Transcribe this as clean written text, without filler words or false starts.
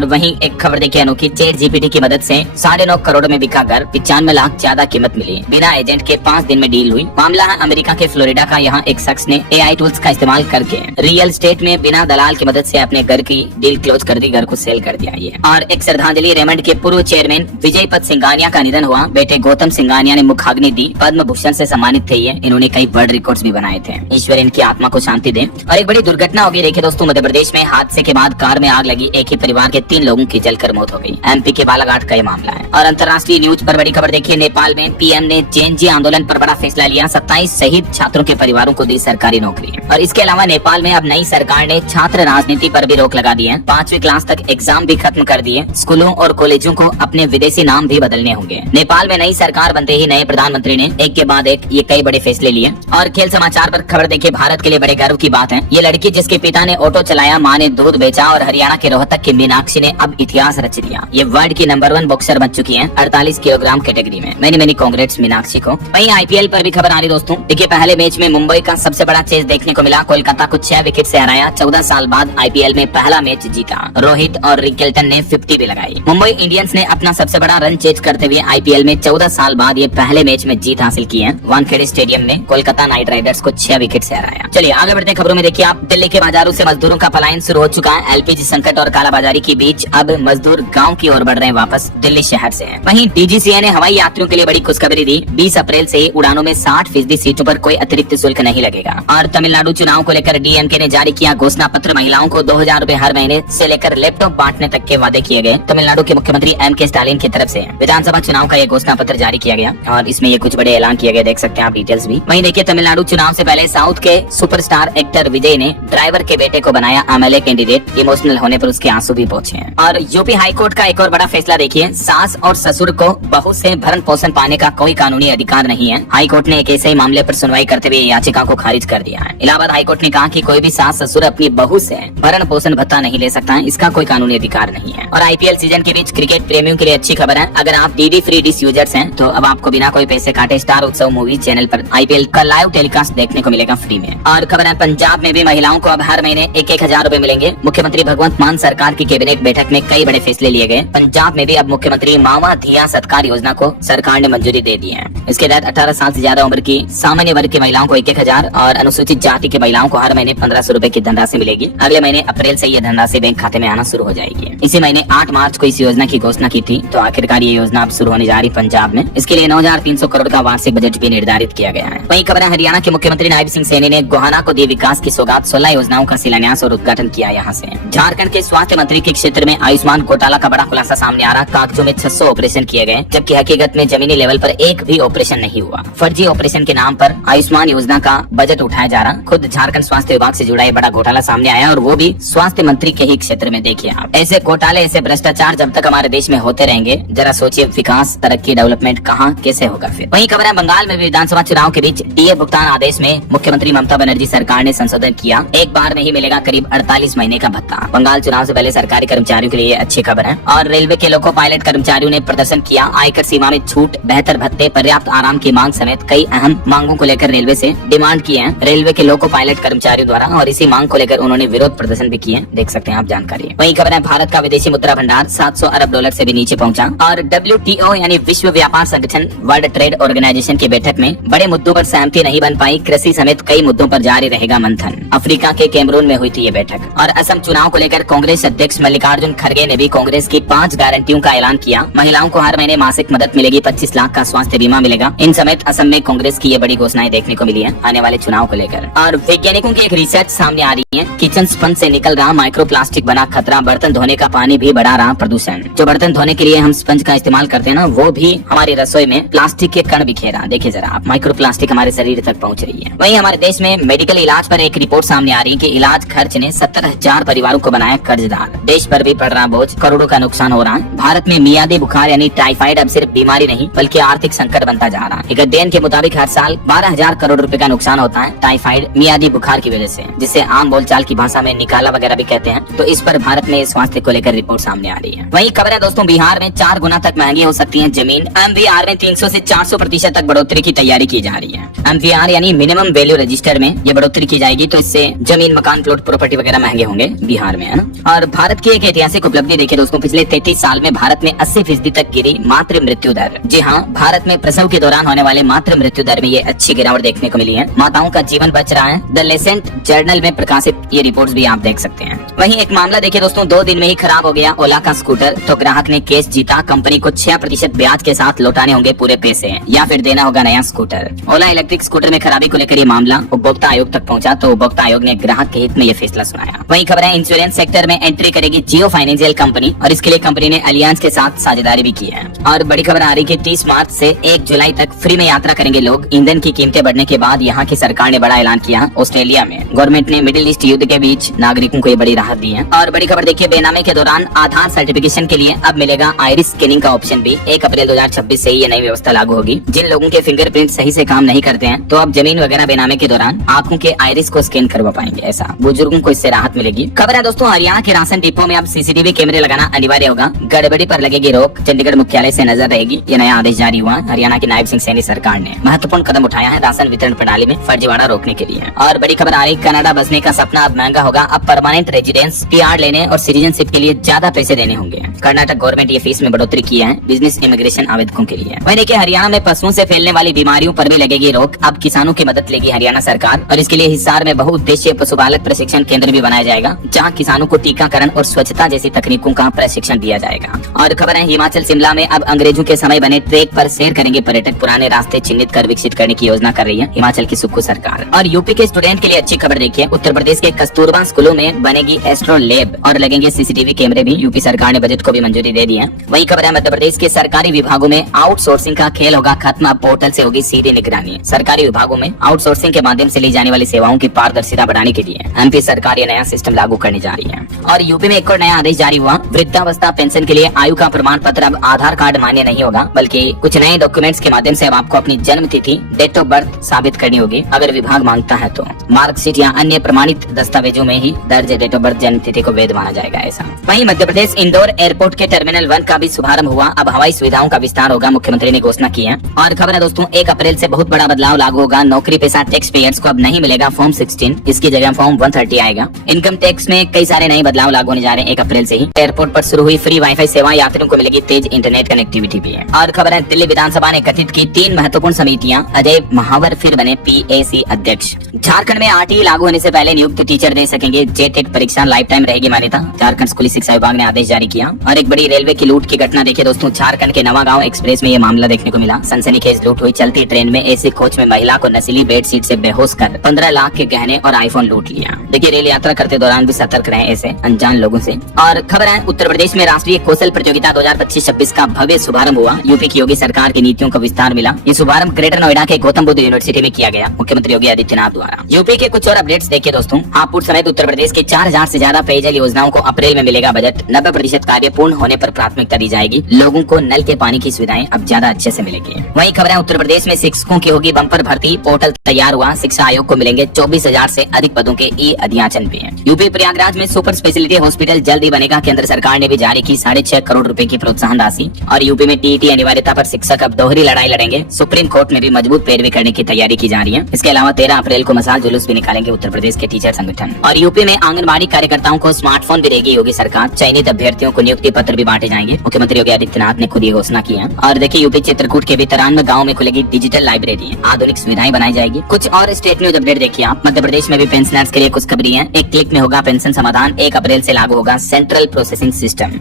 और वहीं एक खबर देखिए अनोखी, चैट जीपीटी की मदद से 9.5 करोड़ में बिका घर, 95 लाख ज्यादा कीमत मिली, बिना एजेंट के 5 दिन में डील हुई। मामला है अमेरिका के फ्लोरिडा का। यहाँ एक शख्स ने AI टूल्स का इस्तेमाल करके रियल एस्टेट में बिना दलाल की मदद से अपने घर की डील क्लोज कर दी, घर को सेल कर दिया। ये और एक श्रद्धांजलि, रेमंड के पूर्व चेयरमैन विजय पद सिंघानिया का निधन हुआ। बेटे गौतम सिंघानिया ने मुखाग्नि दी, पद्म भूषण से सम्मानित थे ये। इन्होंने कई वर्ल्ड रिकॉर्ड्स भी बनाए थे। ईश्वर इनकी आत्मा को शांति दे। और एक बड़ी दुर्घटना हो गई देखिए दोस्तों, मध्य प्रदेश में हादसे के बाद कार में आग लगी, एक ही परिवार के 3 लोगों की जलकर मौत हो गई। MP के बालाघाट का ये मामला है। और अंतर्राष्ट्रीय न्यूज पर बड़ी खबर देखिए, नेपाल में PM ने जेएनजी आंदोलन पर बड़ा फैसला लिया, 27 शहीद छात्रों के परिवारों को दी सरकारी नौकरी। और इसके अलावा नेपाल में अब नई सरकार ने छात्र राजनीति पर भी रोक लगा दी है। 5वीं क्लास तक एग्जाम भी खत्म कर दिए। स्कूलों और कॉलेजों को अपने विदेशी नाम भी बदलने होंगे। नेपाल में नई सरकार बनते ही नए प्रधानमंत्री ने एक के बाद एक ये कई बड़े फैसले लिए। और खेल समाचार पर खबर देखिए, भारत के लिए बड़े गर्व की बात है। ये लड़की जिसके पिता ने ऑटो चलाया, माँ ने दूध बेचा और हरियाणा के रोहतक की मीनाक्षी ने अब इतिहास रच दिया। ये वर्ल्ड की नंबर 1 बॉक्सर बन चुकी है 48 किलोग्राम कैटेगरी में। मैनी कांग्रेट्स मीनाक्षी को। वहीं IPL पर भी खबर आ रही दोस्तों, देखिए पहले मैच में मुंबई का सबसे बड़ा चेज देखने को मिला। कोलकाता को 6 विकेट से हराया। 14 साल बाद IPL में पहला मैच जीता। रोहित और रिकेल्टन ने 50 भी लगाई। मुंबई इंडियंस ने अपना सबसे बड़ा रन चेज करते हुए IPL में 14 साल बाद ये पहले मैच में जीत हासिल की है। वानखेड़े स्टेडियम में कोलकाता नाइट राइडर्स को 6 विकेट से हराया। चलिए आगे बढ़ते खबरों में। देखिए आप, दिल्ली के बाजारों से मजदूरों का पलायन शुरू हो चुका है। LPG संकट और कालाबाजारी के बीच अब मजदूर गाँव की ओर बढ़ रहे हैं, वापस दिल्ली शहर से। वहीं DGCA ने हवाई यात्रियों के लिए बड़ी खुशखबरी दी। 20 अप्रैल से उड़ानों में 60% सीटों पर कोई अतिरिक्त शुल्क नहीं लगेगा। और तमिलनाडु चुनाव को लेकर DMK ने जारी किया घोषणा पत्र। महिलाओं को 2000 रूपए हर महीने से लेकर लैपटॉप बांटने तक के वादे किए गए। तमिलनाडु के मुख्यमंत्री MK स्टालिन की तरफ से विधानसभा चुनाव का ये घोषणा पत्र जारी किया गया और इसमें ये कुछ बड़े ऐलान किए गए, देख सकते हैं आप डिटेल्स भी। वहीं देखिए तमिलनाडु चुनाव से पहले साउथ के सुपरस्टार एक्टर विजय ने ड्राइवर के बेटे को बनाया MLA कैंडिडेट। इमोशनल होने पर उसके आंसू भी पहुंचे हैं। और यूपी हाईकोर्ट का एक और बड़ा फैसला देखिए, सास और ससुर को बहू से भरण पोषण पाने का कोई कानूनी अधिकार नहीं है। हाईकोर्ट ने एक ऐसे ही मामले पर सुनवाई करते हुए याचिका को खारिज कर दिया है। इलाहाबाद हाईकोर्ट ने कहा कि कोई भी सास ससुर अपनी बहू से भरण पोषण भत्ता नहीं ले सकता है, इसका कोई कानूनी अधिकार नहीं है। और IPL सीजन के बीच क्रिकेट प्रेमियों के लिए अच्छी खबर है। अगर आप DD फ्री डिश यूजर्स हैं तो अब आपको बिना कोई पैसे काटे स्टार उत्सव मूवी चैनल पर IPL का लाइव टेलीकास्ट देखने को मिलेगा फ्री में। और खबर है पंजाब में भी महिलाओं को अब हर महीने 1-1 हजार रूपए मिलेंगे। मुख्यमंत्री भगवंत मान सरकार की कैबिनेट बैठक में कई बड़े फैसले लिए गए। पंजाब में भी अब मुख्यमंत्री मावा धिया सत्कार योजना को सरकार ने मंजूरी दे दी है। इसके तहत 18 साल से ज्यादा उम्र की सामान्य वर्ग की महिलाओं को 1-1 हजार और अनुसूचित जाति की महिलाओं को हर महीने 1500 रूपए की धनराशि मिलेगी। अगले महीने अप्रैल से ये धनराशि बैंक खाते में आना शुरू हो जाएगी। इसी महीने 8 मार्च को इस योजना की घोषणा की थी, तो आखिरकार ये योजना अब शुरू होने जा रही पंजाब में। इसके लिए 9300 करोड़ का वार्षिक बजट भी निर्धारित किया गया है। वहीं खबर है हरियाणा के मुख्यमंत्री नायब सिंह सैनी ने गोहाना को दी विकास की सौगात। 16 योजनाओं का शिलान्यास और उद्घाटन किया यहाँ से। झारखंड के स्वास्थ्य मंत्री के क्षेत्र में आयुष्मान घोटाला का बड़ा खुलासा सामने आ रहा। कागजों में 600 ऑपरेशन किए गए, जबकि हकीकत में जमीनी लेवल पर एक भी ऑपरेशन नहीं हुआ। फर्जी ऑपरेशन के नाम पर आयुष्मान योजना का बजट उठाया जा रहा। खुद झारखंड स्वास्थ्य विभाग से जुड़ा ये बड़ा घोटाला सामने आया और वो भी स्वास्थ्य मंत्री के ही क्षेत्र में। देखिए आप, ऐसे घोटाले ऐसे भ्रष्टाचार जब तक हमारे देश में होते रहेंगे, जरा सोचिए विकास तरक्की डेवलपमेंट कहाँ कैसे होगा फिर। वहीं खबर है बंगाल में भी विधानसभा चुनाव के बीच DA भुगतान आदेश में मुख्यमंत्री ममता बनर्जी सरकार ने संशोधन किया। एक बार में ही मिलेगा करीब 48 महीने का भत्ता। बंगाल चुनाव से पहले सरकारी कर्मचारियों के लिए अच्छी खबर है। और रेलवे के लोको पायलट कर्मचारियों ने प्रदर्शन किया। आयकर सीमा में छूट, बेहतर भत्ते, पर्याप्त आराम की मांग समेत कई अहम मांगों को लेकर रेलवे से डिमांड किए हैं रेलवे के लोको पायलट कर्मचारियों द्वारा, और इसी मांग को लेकर उन्होंने विरोध प्रदर्शन भी किए, देख सकते हैं आप जानकारी। वहीं खबर है भारत का विदेशी मुद्रा भंडार 700 अरब डॉलर से भी नीचे पहुंचा। और WTO यानी विश्व व्यापार संगठन, वर्ल्ड ट्रेड ऑर्गेनाइजेशन की बैठक में बड़े मुद्दों पर सहमति नहीं बन पाई। कृषि समेत कई मुद्दों पर जारी रहेगा मंथन। अफ्रीका के कैमरून में हुई थी ये बैठक। और असम चुनाव को लेकर कांग्रेस अध्यक्ष मल्लिकार्जुन खड़गे ने भी कांग्रेस की 5 गारंटियों का ऐलान किया। महिलाओं को हर महीने मासिक मदद मिलेगी, 25 लाख का स्वास्थ्य बीमा मिलेगा। इन समेत असम में कांग्रेस की ये बड़ी घोषणाएं देखने को मिली है आने वाले चुनाव को लेकर। और वैज्ञानिकों की एक रिसर्च सामने आ रही है, किचन स्पंज से निकल रहा माइक्रो प्लास्टिक बना खतरा। बर्तन धोने का पानी भी बढ़ा रहा प्रदूषण। जो बर्तन धोने के लिए हम स्पंज का इस्तेमाल करते हैं ना, वो भी हमारी रसोई में प्लास्टिक के कण बिखेरा। देखिए जरा आप, माइक्रो प्लास्टिक हमारे शरीर तक पहुंच रही है। वहीं हमारे देश में मेडिकल इलाज पर एक रिपोर्ट सामने आ रही है कि इलाज खर्च ने 70,000 परिवारों को बनाया कर्जदार। देश पर भी पड़ रहा बोझ, करोड़ों का नुकसान हो रहा है। भारत में मियादी बुखार यानी टाइफाइड अब सिर्फ बीमारी नहीं बल्कि आर्थिक संकट बनता जा रहा है। एक अध्ययन के मुताबिक हर साल 12,000 करोड़ रुपए का नुकसान होता है टाइफाइड मियादी बुखार की वजह से, जिसे आम बोलचाल की भाषा में निकाला वगैरह भी कहते हैं। तो इस पर भारत में स्वास्थ्य को लेकर रिपोर्ट सामने आ रही है। वहीं खबर है दोस्तों, बिहार में 4 गुना तक महंगी हो सकती है जमीन। MVR में 300 से 400% तक बढ़ोतरी की तैयारी की जा रही है। MVR यानी मिनिमम वैल्यू रजिस्टर में ये बढ़ोतरी की जाएगी, तो इससे जमीन, मकान, प्लॉट, प्रॉपर्टी वगैरह महंगे होंगे बिहार में, है ना। और भारत की एक ऐतिहासिक उपलब्धि देखिए दोस्तों, पिछले 33 साल में भारत में 80% तक गिरी मातृ मृत्यु दर। जी हाँ, भारत में प्रसव के दौरान होने वाले मातृ मृत्यु दर में ये अच्छी गिरावट देखने को मिली है। माताओं का जीवन बच रहा है। द लेसेंट जर्नल में प्रकाशित ये रिपोर्ट्स भी आप देख सकते हैं। वहीं एक मामला देखिए दोस्तों, 2 दिन में ही खराब हो गया ओला का स्कूटर, तो ग्राहक ने केस जीता। कंपनी को 6% ब्याज के साथ लौटाने होंगे पूरे पैसे या फिर देना होगा नया स्कूटर। ओला इलेक्ट्रिक स्कूटर में खराबी को लेकर ये मामला उपभोक्ता आयोग तक पहुंचा, तो उपभोक्ता आयोग ने ग्राहक के हित में ये फैसला सुनाया। वहीं खबर है, इंश्योरेंस सेक्टर में एंट्री करेगी जियो फाइनेंशियल कंपनी और इसके लिए कंपनी ने अलियांस के साथ साझेदारी भी की है। और बड़ी खबर आ रही है कि 30 मार्च से 1 जुलाई तक फ्री में यात्रा करेंगे लोग। ईंधन की कीमतें बढ़ने के बाद यहाँ की सरकार ने बड़ा ऐलान किया। ऑस्ट्रेलिया में गवर्नमेंट ने मिडिल ईस्ट युद्ध के बीच नागरिकों को ये बड़ी राहत दी है। और बड़ी खबर देखिए, बेनामे के दौरान आधार सर्टिफिकेशन के लिए अब मिलेगा आइरिस स्कैनिंग का ऑप्शन भी। 1 अप्रैल 2026 से ये नई व्यवस्था लागू होगी। जिन लोगों के फिंगरप्रिंट सही से काम नहीं करते हैं, तो अब जमीन वगैरह बेनामे के दौरान आंखों के आइरिस को स्कैन करवा पाएंगे। ऐसा बुजुर्गों को इससे राहत मिलेगी। खबर है दोस्तों, हरियाणा के राशन डिपो में अब सीसीटीवी कैमरे लगाना अनिवार्य होगा। गड़बड़ी पर लगेगी रोक। चंडीगढ़ मुख्यालय से नजर रहेगी। ये नया आदेश जारी हुआ। हरियाणा की नायब सिंह सैनी सरकार ने महत्वपूर्ण कदम उठाया है राशन वितरण प्रणाली में फर्जीवाड़ा रोकने के लिए। और बड़ी खबर आ रही, कनाडा बसने का सपना अब महंगा होगा। अब परमानेंट रेजिडेंस, पीआर लेने और सिटीजनशिप के लिए ज्यादा पैसे देने होंगे। कर्नाटक गवर्नमेंट ये फीस में बढ़ोतरी की है बिजनेस इमिग्रेशन आवेदकों के लिए। वहीं देखिए, हरियाणा में पशुओं से फैलने वाली बीमारियों पर भी लगेगी रोक। अब किसानों की मदद लेगी हरियाणा सरकार और इसके लिए हिसार में बहुउद्देशीय पशुपालक प्रशिक्षण केंद्र भी बनाया जाएगा, जहाँ किसानों को टीकाकरण और स्वच्छता जैसी तकनीकों का प्रशिक्षण दिया जाएगा। और खबर है, हिमाचल शिमला में अब अंग्रेजों के समय बने ट्रैक पर सैर करेंगे पर्यटक। पुराने रास्ते चिन्हित कर विकसित करने की योजना कर रही है हिमाचल की सुक्खू सरकार। और यूपी के स्टूडेंट के लिए अच्छी खबर देखिए, उत्तर प्रदेश के कस्तूरबा स्कूलों में बनेगी एस्ट्रो लैब और लगेंगे सीसीटीवी कैमरे भी। यूपी सरकार ने बजट को भी मंजूरी दे दी है। वही खबर है, मध्य प्रदेश के सरकारी विभागों में आउटसोर्सिंग का खेल होगा खत्म। अब पोर्टल से होगी सीधी निगरानी। सरकारी विभागों में आउटसोर्सिंग के माध्यम से ली जाने वाली सेवाओं की पारदर्शिता बढ़ाने के लिए एमपी सरकार ये नया सिस्टम लागू करने जा रही है। और यूपी में एक और नया आदेश जारी हुआ। वृद्धावस्था पेंशन के लिए आयु का प्रमाण पत्र अब आधार कार्ड मान्य नहीं होगा, बल्कि कुछ नए डॉक्यूमेंट्स के माध्यम से अब आपको अपनी जन्म तिथि, डेट ऑफ बर्थ साबित करनी होगी। अगर विभाग मांगता है तो मार्कशीट या अन्य प्रमाणित दस्तावेजों में ही दर्ज डेट ऑफ बर्थ, जन्म तिथि को वैध माना जाएगा। ऐसा वहीं मध्य प्रदेश इंदौर एयरपोर्ट के टर्मिनल 1 का भी शुभारंभ हुआ। अब हवाई सुविधाओं का विस्तार होगा, मुख्यमंत्री ने घोषणा की है। और खबर है दोस्तों, 1 अप्रैल से बहुत बड़ा बदलाव लागू होगा। नौकरी पेशा टैक्स पेयर्स को अब नहीं मिलेगा फॉर्म 16, इसकी जगह फॉर्म 130 आएगा। इनकम टैक्स में कई सारे नए बदलाव लागू होने जा रहे हैं 1 अप्रैल से ही। एयरपोर्ट पर शुरू हुई फ्री वाईफाई सेवा, यात्रियों को मिलेगी तेज इंटरनेट कनेक्टिविटी भी है। और खबर है, दिल्ली विधानसभा ने गठित की 3 महत्वपूर्ण समितियां। अजय महावर फिर बने PAC अध्यक्ष। झारखंड में RTE लागू होने से पहले नियुक्त टीचर दे सकेंगे जेटेट परीक्षा, लाइफ टाइम रहेगी मान्यता। झारखंड स्कूली शिक्षा विभाग ने आदेश जारी किया। और एक बड़ी रेलवे की लूट की घटना देखिए दोस्तों, झारखंड के नवागांव एक्सप्रेस में ये मामला देखने को मिला। सनसनीखेज लूट हुई। चलती ट्रेन में एसी कोच में महिला को नशीली बेडशीट से बेहोश कर 15 लाख के गहने और आईफोन लूट लिया। देखिए, रेल यात्रा करते दौरान भी सतर्क रहे ऐसे अनजान लोगों से। और खबर है, उत्तर प्रदेश में राष्ट्रीय कौशल प्रतियोगिता 2025-26 का भव्य शुभारंभ हुआ। यूपी की योगी सरकार की नीतियों को विस्तार मिला। ये शुभारंभ ग्रेटर नोएडा के गौतम बुद्ध यूनिवर्सिटी में किया गया, मुख्यमंत्री योगी आदित्यनाथ द्वारा। यूपी के कुछ और अपडेट्स देखिए दोस्तों, हापुड़ समेत उत्तर प्रदेश के 4000 से ज्यादा पेयजल योजनाओं को अप्रैल में मिलेगा बजट। 90% कार्य पूर्ण होने पर प्राथमिकता दी जाएगी। लोगों को नल के पानी की सुविधाएं अब ज्यादा अच्छे से मिलेगी। वहीं खबर है, उत्तर प्रदेश में शिक्षकों की होगी बंपर भर्ती। पोर्टल तैयार हुआ। शिक्षा आयोग को मिलेंगे 24,000 से अधिक पदों के अध्याचन भी है। यूपी प्रयागराज में सुपर स्पेशलिटी हॉस्पिटल जल्द ही बनेगा। केंद्र सरकार ने भी जारी की 6.5 करोड़ रुपए की प्रोत्साहन राशि। और यूपी में TET अनिवार्यता पर शिक्षक अब दोहरी लड़ाई लड़ेंगे। सुप्रीम कोर्ट में भी मजबूत पैरवी करने की तैयारी की जा रही है। इसके अलावा 13 अप्रैल को मसाल जुलूस भी निकालेंगे उत्तर प्रदेश के टीचर संगठन। और यूपी में आंगनबाड़ी कार्यकर्ताओं को स्मार्टफोन भी देगी योगी सरकार। चयनित अभ्यर्थियों को नियुक्ति पत्र भी बांटे जाएंगे। मुख्यमंत्री योगी आदित्यनाथ ने खुद ये घोषणा की है। और देखिए, यूपी चित्रकूट के भी 93 गाँव में खुलेगी डिजिटल लाइब्रेरी। आधुनिक सुविधाएं बनाई जाएगी। कुछ और स्टेट न्यूज अपडेट देखिए आप। मध्य प्रदेश में भी पेंशनर्स के लिए कुछ खबरी है। एक क्लिक में होगा पेंशन समाधान। 1 अप्रैल से लागू होगा सेंट्रल प्रोसेसिंग सिस्टम।